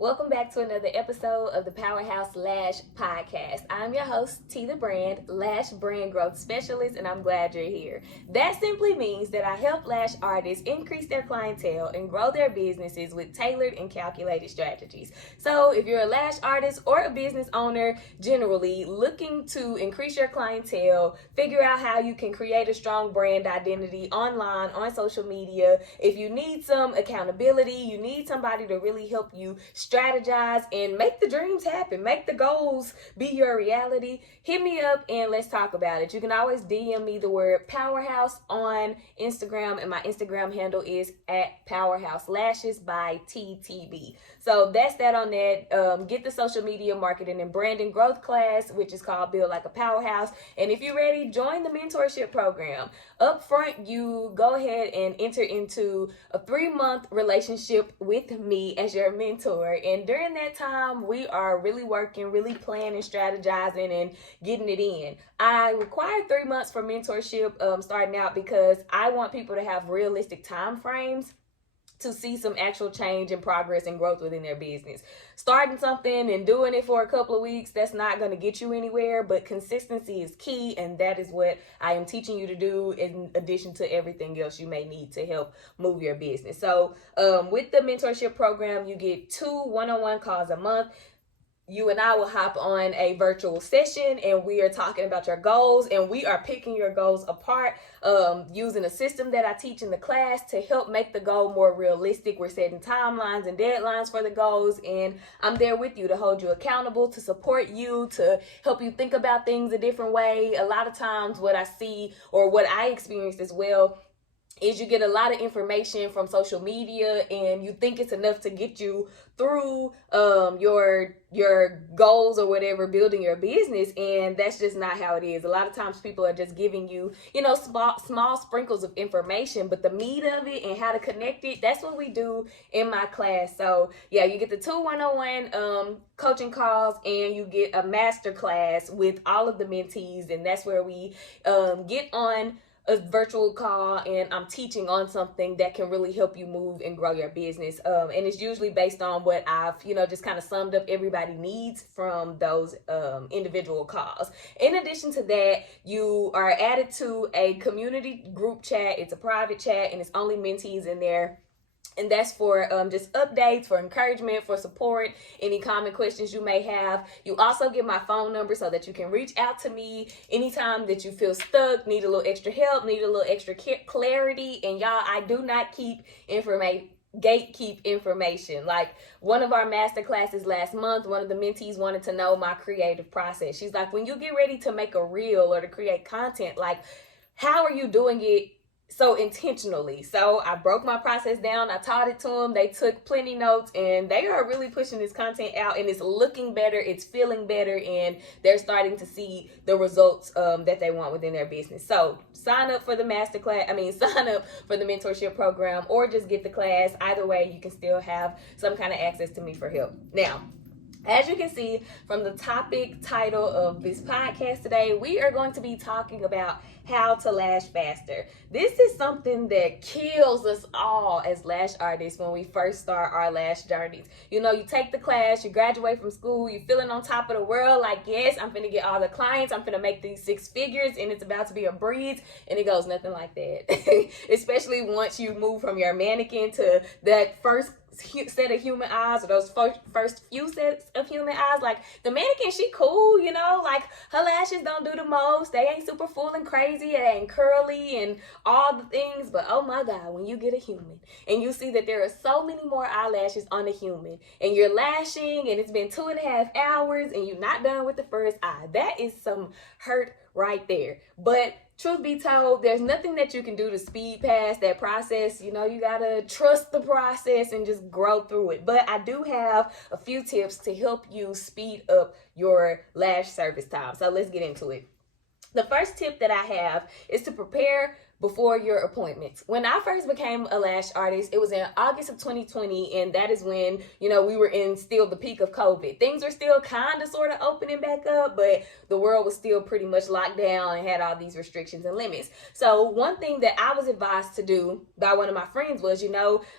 Welcome back to another episode of the Powerhouse Lash podcast. I'm your host, T the Brand, Lash Brand Growth Specialist, and I'm glad you're here. That simply means that I help lash artists increase their clientele and grow their businesses with tailored and calculated strategies. So if you're a lash artist or a business owner, generally looking to increase your clientele, figure out how you can create a strong brand identity online, on social media, if you need some accountability, you need somebody to really help you strategize and make the dreams happen, make the goals be your reality, hit me up and let's talk about it. You can always DM me the word powerhouse on Instagram, and my Instagram handle is at Powerhouse Lashes by TTB. So that's that on that. Get the social media marketing and branding growth class, which is called Build Like a Powerhouse. And if you're ready, join the mentorship program. Up front, you go ahead and enter into a 3-month relationship with me as your mentor. And during that time, we are really working, really planning, strategizing, and getting it in. I require 3 months for mentorship starting out because I want people to have realistic time frames to see some actual change and progress and growth within their business. Starting something and doing it for a couple of weeks, that's not going to get you anywhere, but consistency is key, and that is what I am teaching you to do in addition to everything else you may need to help move your business. So with the mentorship program, you get 2 one-on-one calls a month. You and I will hop on a virtual session and we are talking about your goals, and we are picking your goals apart using a system that I teach in the class to help make the goal more realistic. We're setting timelines and deadlines for the goals, and I'm there with you to hold you accountable, to support you, to help you think about things a different way. A lot of times what I see, or what I experienced as well, is you get a lot of information from social media and you think it's enough to get you through your goals or whatever, building your business, and that's just not how it is. A lot of times people are just giving you, small sprinkles of information, but the meat of it and how to connect it, that's what we do in my class. So yeah, you get the 2 one-on-one coaching calls, and you get a master class with all of the mentees, and that's where we get on a virtual call and I'm teaching on something that can really help you move and grow your business. And it's usually based on what I've, just kind of summed up everybody needs from those individual calls. In addition to that, you are added to a community group chat. It's a private chat and it's only mentees in there. And that's for just updates, for encouragement, for support, any common questions you may have. You also get my phone number so that you can reach out to me anytime that you feel stuck, need a little extra help, need a little extra clarity. And y'all, I do not gatekeep information. Like one of our master classes last month, one of the mentees wanted to know my creative process. She's like, when you get ready to make a reel or to create content, like how are you doing it so intentionally? So I broke my process down. I taught it to them. They took plenty notes, and they are really pushing this content out, and it's looking better, it's feeling better, and they're starting to see the results that they want within their business. So sign up for the sign up for the mentorship program, or just get the class. Either way, you can still have some kind of access to me for help. Now, as you can see from the topic title of this podcast today, we are going to be talking about how to lash faster. This is something that kills us all as lash artists when we first start our lash journeys. You take the class, you graduate from school, you're feeling on top of the world, like, yes, I'm finna get all the clients, I'm finna make these 6 figures, and it's about to be a breeze, and it goes nothing like that. Especially once you move from your mannequin to that first set of human eyes, or those first few sets of human eyes. Like the mannequin, she cool, like her lashes don't do the most, they ain't super full and crazy, it ain't curly and all the things, but oh my god, when you get a human and you see that there are so many more eyelashes on a human, and you're lashing and it's been 2.5 hours and you're not done with the first eye, that is some hurt right there. But truth be told, there's nothing that you can do to speed past that process. You gotta trust the process and just grow through it. But I do have a few tips to help you speed up your lash service time. So let's get into it. The first tip that I have is to prepare before your appointments. When I first became a lash artist, it was in August of 2020, and that is when, we were in still the peak of COVID. Things were still kind of sort of opening back up, but the world was still pretty much locked down and had all these restrictions and limits. So one thing that I was advised to do by one of my friends was,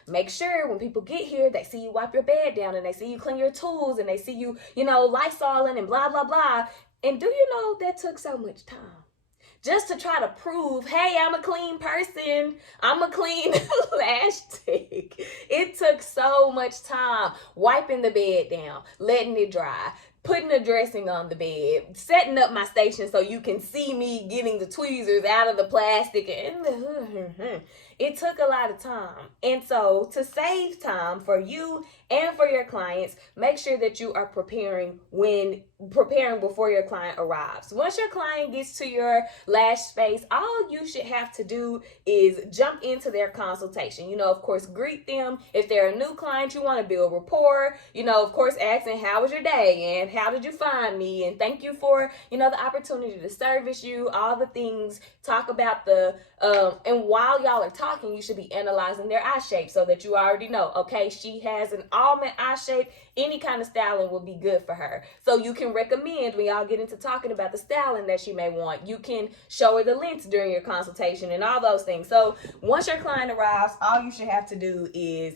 make sure when people get here, they see you wipe your bed down and they see you clean your tools and they see you, Lysoling and blah, blah, blah. And do you know that took so much time? Just to try to prove, hey, I'm a clean person. I'm a clean lash tech. It took so much time wiping the bed down, letting it dry, putting the dressing on the bed, setting up my station so you can see me getting the tweezers out of the plastic. And it took a lot of time. And so to save time for you and for your clients, make sure that you are preparing before your client arrives. Once your client gets to your lash space, all you should have to do is jump into their consultation. Of course, greet them. If they're a new client, you want to build rapport. Of course, asking, how was your day? And how did you find me? And thank you for, the opportunity to service you, all the things. Talk about and while y'all are talking, you should be analyzing their eye shape so that you already know, okay, she has an almond eye shape. Any kind of styling will be good for her. So you can recommend when y'all get into talking about the styling that she may want. You can show her the lengths during your consultation and all those things. So once your client arrives, all you should have to do is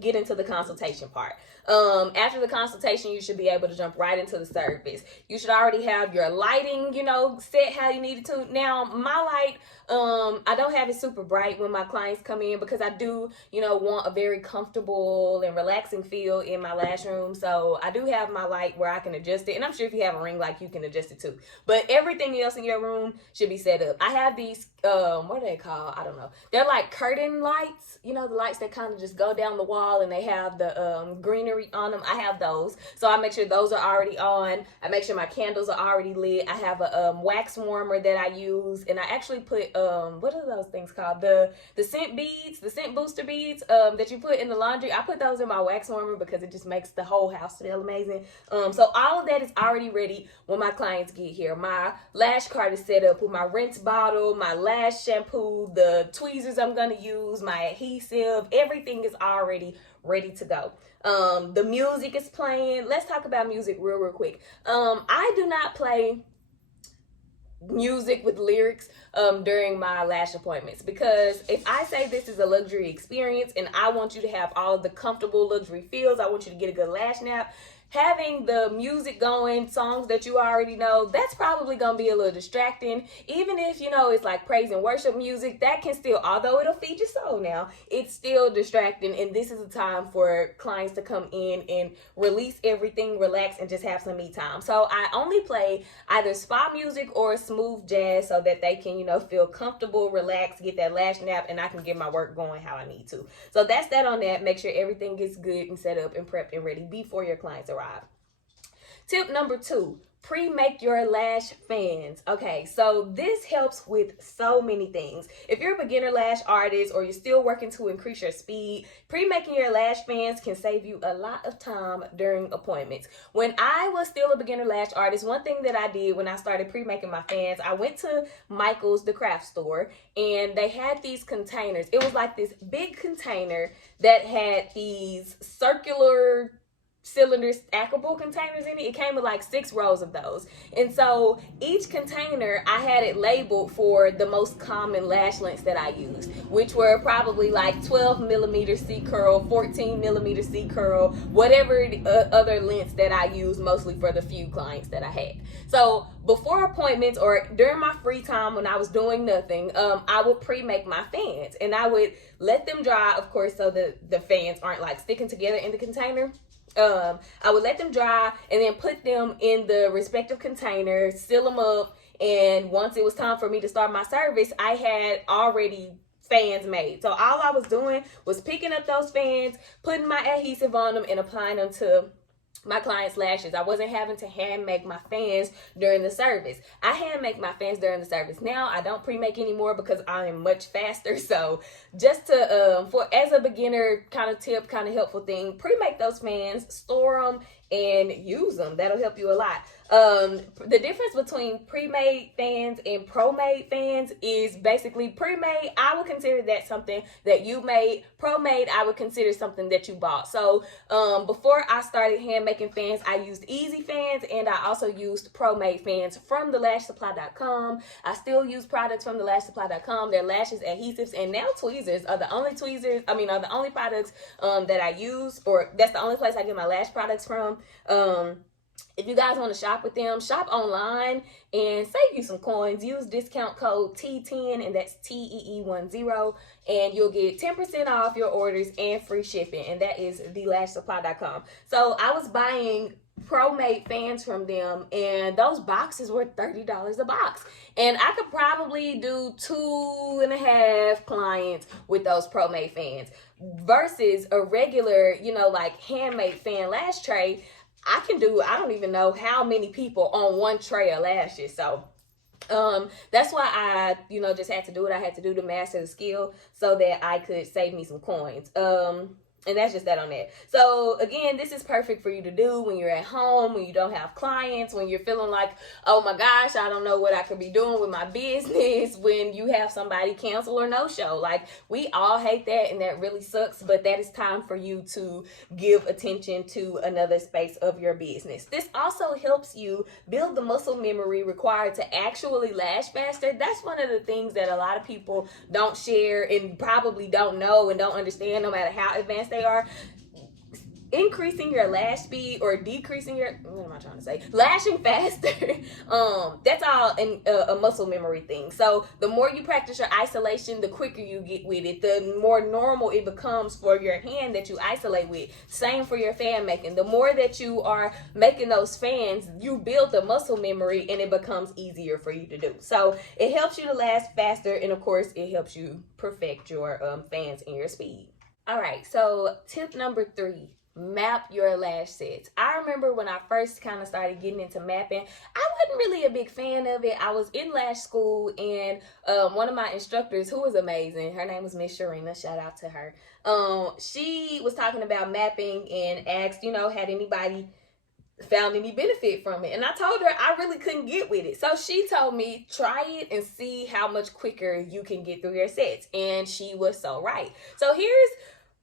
get into the consultation part. After the consultation, you should be able to jump right into the service. You should already have your lighting, set how you need it to. Now, my light, I don't have it super bright when my clients come in because I do, want a very comfortable and relaxing feel in my lash room. So I do have my light where I can adjust it. And I'm sure if you have a ring light, you can adjust it too. But everything else in your room should be set up. I have these, what are they called? I don't know. They're like curtain lights, the lights that kind of just go down the wall and they have the greenery on them. I have those. So I make sure those are already on. I make sure my candles are already lit. I have a wax warmer that I use. And I actually put, what are those things called? The scent beads, the scent booster beads that you put in the laundry. I put those in my wax warmer because it just makes the whole house smell amazing. So all of that is already ready when my clients get here. My lash cart is set up with my rinse bottle, my lash shampoo, the tweezers I'm going to use, my adhesive. Everything is already ready to go. The music is playing. Let's talk about music real quick. I do not play music with lyrics during my lash appointments because if I say this is a luxury experience and I want you to have all of the comfortable luxury feels, I want you to get a good lash nap, having the music going, songs that you already know, that's probably going to be a little distracting. Even if, it's like praise and worship music, that can still, although it'll feed your soul now, it's still distracting. And this is a time for clients to come in and release everything, relax, and just have some me time. So I only play either spa music or smooth jazz so that they can, feel comfortable, relax, get that lash nap, and I can get my work going how I need to. So that's that on that. Make sure everything gets good and set up and prepped and ready before your clients arrive. Tip number 2, pre-make your lash fans. Okay, so this helps with so many things. If you're a beginner lash artist or you're still working to increase your speed, pre-making your lash fans can save you a lot of time during appointments. When I was still a beginner lash artist, one thing that I did when I started pre-making my fans, I went to Michael's, the craft store, and they had these containers. It was like this big container that had these circular cylinder stackable containers in it. It came with like 6 rows of those. And so each container, I had it labeled for the most common lash lengths that I used, which were probably like 12 millimeter C curl, 14 millimeter C curl, whatever other lengths that I used, mostly for the few clients that I had. So before appointments or during my free time when I was doing nothing, I would pre-make my fans and I would let them dry, of course, so that the fans aren't like sticking together in the container. I would let them dry and then put them in the respective containers, seal them up, and once it was time for me to start my service, I had already fans made. So all I was doing was picking up those fans, putting my adhesive on them, and applying them to my clients' lashes. I wasn't having to hand make my fans during the service. I hand make my fans during the service. Now I don't pre-make anymore because I am much faster. So just to for as a beginner kind of tip, kind of helpful thing, pre-make those fans, store them, and use them. That'll help you a lot. The difference between pre-made fans and pro-made fans is basically pre-made, I would consider that something that you made. Pro-made, I would consider something that you bought. So before I started hand making fans, I used easy fans, and I also used pro-made fans from thelashsupply.com. I still use products from thelashsupply.com. Their lashes, adhesives, and now tweezers are the only products that I use, or that's the only place I get my lash products from. If you guys want to shop with them, shop online and save you some coins. Use discount code T10, and that's TEE10, and you'll get 10% off your orders and free shipping, and that is thelashsupply.com. So I was buying pro-made fans from them, and those boxes were $30 a box, and I could probably do 2.5 clients with those pro-made fans versus a regular, like handmade fan lash tray. I don't even know how many people on one tray of lashes. So that's why I, just had to do what I had to do to master the skill so that I could save me some coins. And that's just that on that. So again, this is perfect for you to do when you're at home, when you don't have clients, when you're feeling like, oh my gosh, I don't know what I could be doing with my business, when you have somebody cancel or no show. Like, we all hate that, and that really sucks, but that is time for you to give attention to another space of your business. This also helps you build the muscle memory required to actually lash faster. That's one of the things that a lot of people don't share and probably don't know and don't understand, no matter how advanced they are. Increasing your lash speed or decreasing your, lashing faster, that's all a muscle memory thing. So the more you practice your isolation, the quicker you get with it, the more normal it becomes for your hand that you isolate with. Same for your fan making. The more that you are making those fans, you build the muscle memory, and it becomes easier for you to do. So it helps you to last faster, and of course it helps you perfect your fans and your speed. All right, so tip number 3, map your lash sets. I remember when I first kind of started getting into mapping, I wasn't really a big fan of it. I was in lash school, and one of my instructors, who was amazing, her name was Miss Sharina, shout out to her. She was talking about mapping and asked, had anybody found any benefit from it, and I told her I really couldn't get with it. So she told me, try it and see how much quicker you can get through your sets, and she was so right. So here's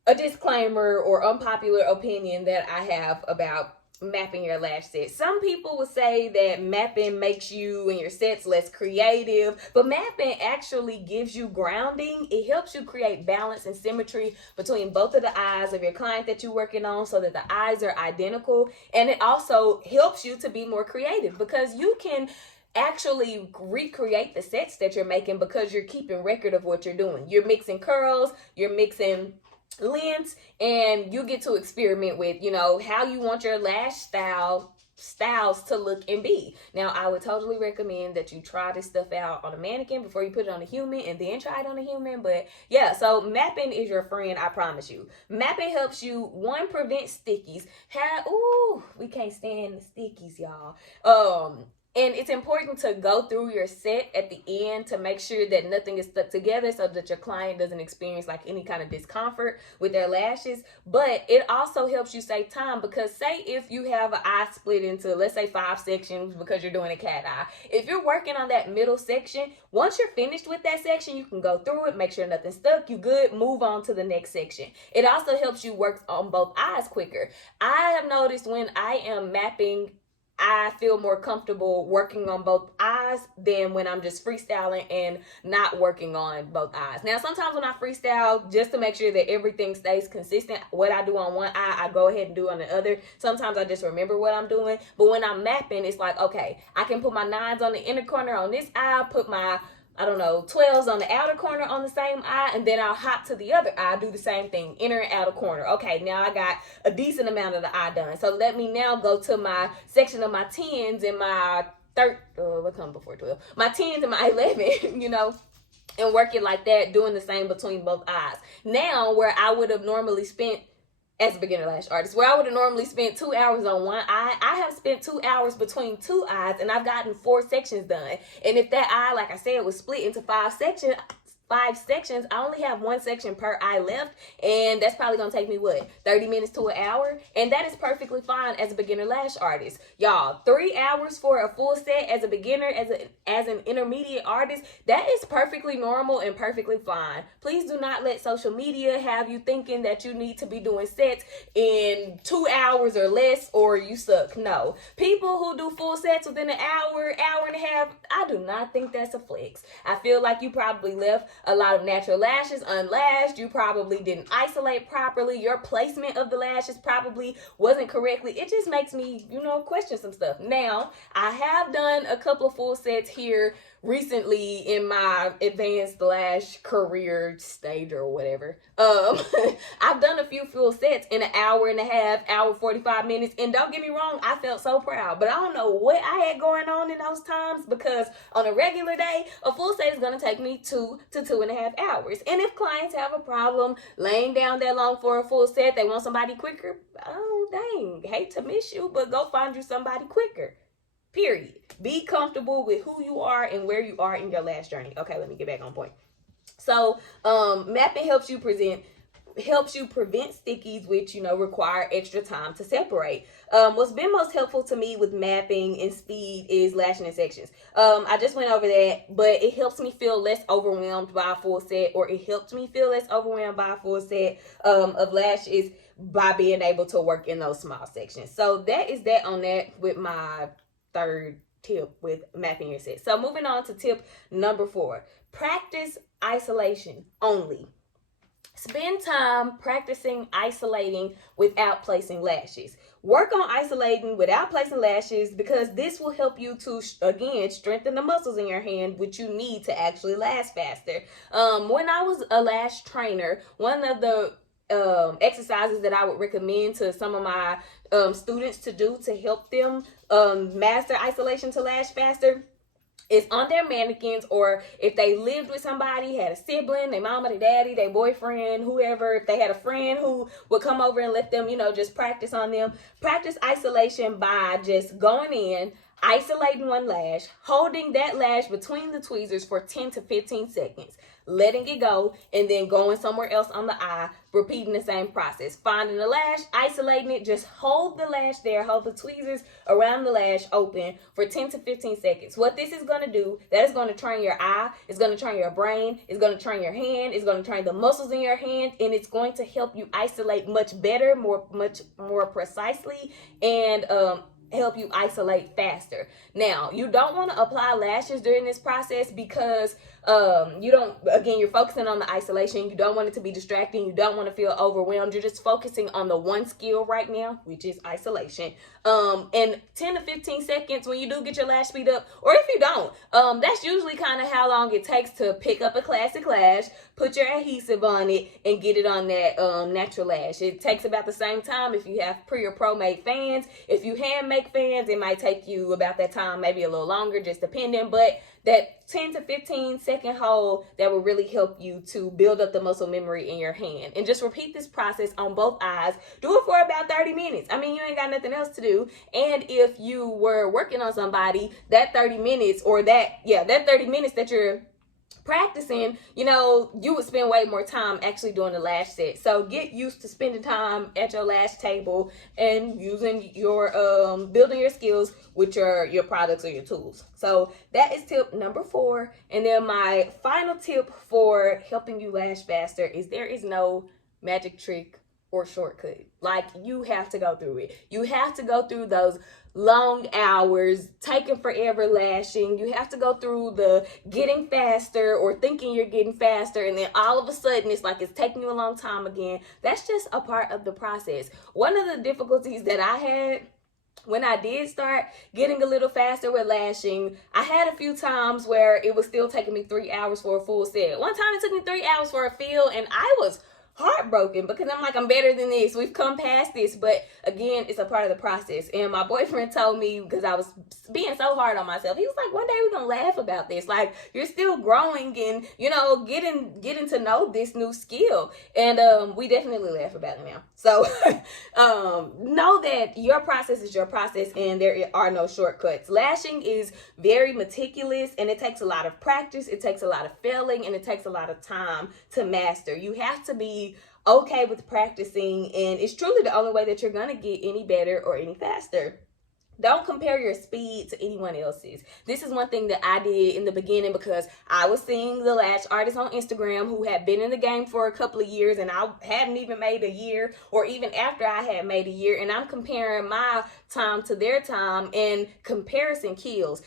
a disclaimer or unpopular opinion that I have about mapping your lash set. Some people will say that mapping makes you and your sets less creative, but mapping actually gives you grounding. It helps you create balance and symmetry between both of the eyes of your client that you're working on so that the eyes are identical, and it also helps you to be more creative because you can actually recreate the sets that you're making because you're keeping record of what you're doing. You're mixing curls, you're mixing lengths, and you get to experiment with, how you want your lash styles to look and be. Now, I would totally recommend that you try this stuff out on a mannequin before you put it on a human, and then try it on a human. But yeah, so mapping is your friend, I promise you. Mapping helps you, one, prevent stickies. We can't stand the stickies, y'all. And it's important to go through your set at the end to make sure that nothing is stuck together so that your client doesn't experience like any kind of discomfort with their lashes. But it also helps you save time because say if you have an eye split into, let's say, 5 sections because you're doing a cat eye. If you're working on that middle section, once you're finished with that section, you can go through it, make sure nothing's stuck, you good, move on to the next section. It also helps you work on both eyes quicker. I have noticed when I am mapping, I feel more comfortable working on both eyes than when I'm just freestyling and not working on both eyes. Now, sometimes when I freestyle, just to make sure that everything stays consistent, what I do on one eye, I go ahead and do on the other. Sometimes I just remember what I'm doing. But when I'm mapping, it's like, okay, I can put my 9s on the inner corner on this eye, put my 12s on the outer corner on the same eye, and then I'll hop to the other eye, do the same thing, inner and outer corner. Okay, now I got a decent amount of the eye done. So let me now go to my section of my 10s and my what comes before 12? My 10s and my 11, and work it like that, doing the same between both eyes. Now, where I would have normally spent as a beginner lash artist. Where I would have normally spent 2 hours on one eye, I have spent 2 hours between two eyes, and I've gotten 4 sections done. And if that eye, like I said, was split into 5 sections, I only have 1 section per eye left, and that's probably gonna take me 30 minutes to an hour, and that is perfectly fine as a beginner lash artist. Y'all, 3 hours for a full set as a beginner, as an intermediate artist, that is perfectly normal and perfectly fine. Please do not let social media have you thinking that you need to be doing sets in 2 hours or less or you suck. No, people who do full sets within an hour and a half, I do not think that's a flex. I feel like you probably left a lot of natural lashes unlashed. You probably didn't isolate properly. Your placement of the lashes probably wasn't correctly. It just makes me, question some stuff. Now, I have done a couple of full sets here recently in my advanced lash career stage or whatever. I've done a few full sets in an hour and a half, hour 45 minutes, and don't get me wrong, I felt so proud, but I don't know what I had going on in those times, because on a regular day, a full set is going to take me 2 to 2.5 hours. And if clients have a problem laying down that long for a full set, they want somebody quicker, oh dang, hate to miss you, but go find you somebody quicker. Period. Be comfortable with who you are and where you are in your lash journey. Okay, let me get back on point. So, mapping helps you prevent stickies, which, require extra time to separate. What's been most helpful to me with mapping and speed is lashing in sections. I just went over that, but it helps me feel less overwhelmed by a full set, or it helped me feel less overwhelmed by a full set of lashes by being able to work in those small sections. So that is that on that with my third tip with mapping your set. So moving on to tip number 4, practice isolation only. Spend time practicing isolating without placing lashes. Work on isolating without placing lashes, because this will help you to, again, strengthen the muscles in your hand, which you need to actually last faster. When I was a lash trainer, one of the exercises that I would recommend to some of my students to do to help them master isolation to lash faster is on their mannequins, or if they lived with somebody, had a sibling, their mama, their daddy, their boyfriend, whoever, if they had a friend who would come over and let them, just practice on them. Practice isolation by just going in, isolating one lash, holding that lash between the tweezers for 10 to 15 seconds, letting it go, and then going somewhere else on the eye, repeating the same process. Finding the lash, isolating it, just hold the lash there, hold the tweezers around the lash open for 10 to 15 seconds. What this is going to do, that is going to train your eye, it's going to train your brain, it's going to train your hand, it's going to train the muscles in your hand, and it's going to help you isolate much better, much more precisely, and help you isolate faster. Now, you don't want to apply lashes during this process, because you're focusing on the isolation. You don't want it to be distracting. You don't want to feel overwhelmed. You're just focusing on the one skill right now, which is isolation. And 10 to 15 seconds when you do get your lash speed up, or if you don't, that's usually kind of how long it takes to pick up a classic lash, put your adhesive on it, and get it on that natural lash. It takes about the same time if you have pre or pro made fans. If you hand make fans, it might take you about that time, maybe a little longer, just depending, but that 10 to 15 second hold, that will really help you to build up the muscle memory in your hand. And just repeat this process on both eyes. Do it for about 30 minutes. I mean, you ain't got nothing else to do. And if you were working on somebody, that 30 minutes that you're practicing, you would spend way more time actually doing the lash set. So get used to spending time at your lash table and using your building your skills with your products or your tools. So that is tip number 4. And then my final tip for helping you lash faster is there is no magic trick or shortcut. Like, you have to go through it. You have to go through those long hours, taking forever lashing. You have to go through the getting faster or thinking you're getting faster, and then all of a sudden it's like it's taking you a long time again. That's just a part of the process. One of the difficulties that I had when I did start getting a little faster with lashing, I had a few times where it was still taking me 3 hours for a full set. One time it took me 3 hours for a fill, and I was heartbroken because I'm like, I'm better than this. We've come past this. But again, it's a part of the process. And my boyfriend told me, because I was being so hard on myself, he was like, one day we're going to laugh about this. Like, you're still growing and, getting to know this new skill. And we definitely laugh about it now. So know that your process is your process and there are no shortcuts. Lashing is very meticulous and it takes a lot of practice. It takes a lot of failing and it takes a lot of time to master. You have to be okay with practicing, and it's truly the only way that you're going to get any better or any faster. Don't compare your speed to anyone else's. This is one thing that I did in the beginning because I was seeing the lash artists on Instagram who had been in the game for a couple of years and I hadn't even made a year, or even after I had made a year, and I'm comparing my time to their time, and comparison kills.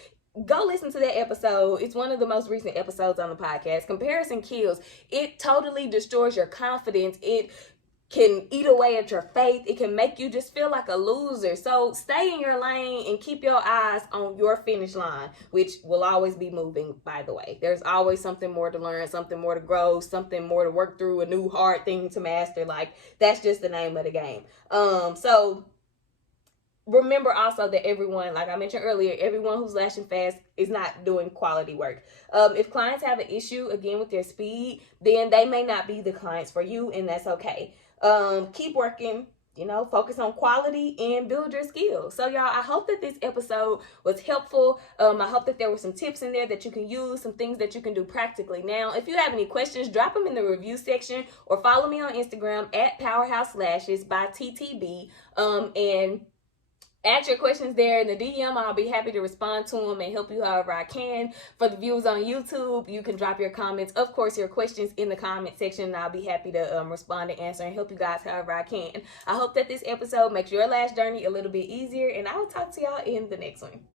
Go listen to that episode. It's one of the most recent episodes on the podcast. Comparison kills. It totally destroys your confidence. It can eat away at your faith. It can make you just feel like a loser. So stay in your lane and keep your eyes on your finish line, which will always be moving, by the way. There's always something more to learn, something more to grow, something more to work through, a new hard thing to master. Like, that's just the name of the game. So remember also that everyone, like I mentioned earlier, everyone who's lashing fast is not doing quality work. If clients have an issue, again, with their speed, then they may not be the clients for you, and that's okay. Keep working, focus on quality and build your skills. So y'all, I hope that this episode was helpful. I hope that there were some tips in there that you can use, some things that you can do practically. Now, if you have any questions, drop them in the review section or follow me on Instagram at Powerhouse Lashes by TTB. And add your questions there in the DM. I'll be happy to respond to them and help you however I can. For the viewers on YouTube, you can drop your comments, of course, your questions in the comment section, and I'll be happy to respond and answer and help you guys however I can. I hope that this episode makes your lash journey a little bit easier, and I will talk to y'all in the next one.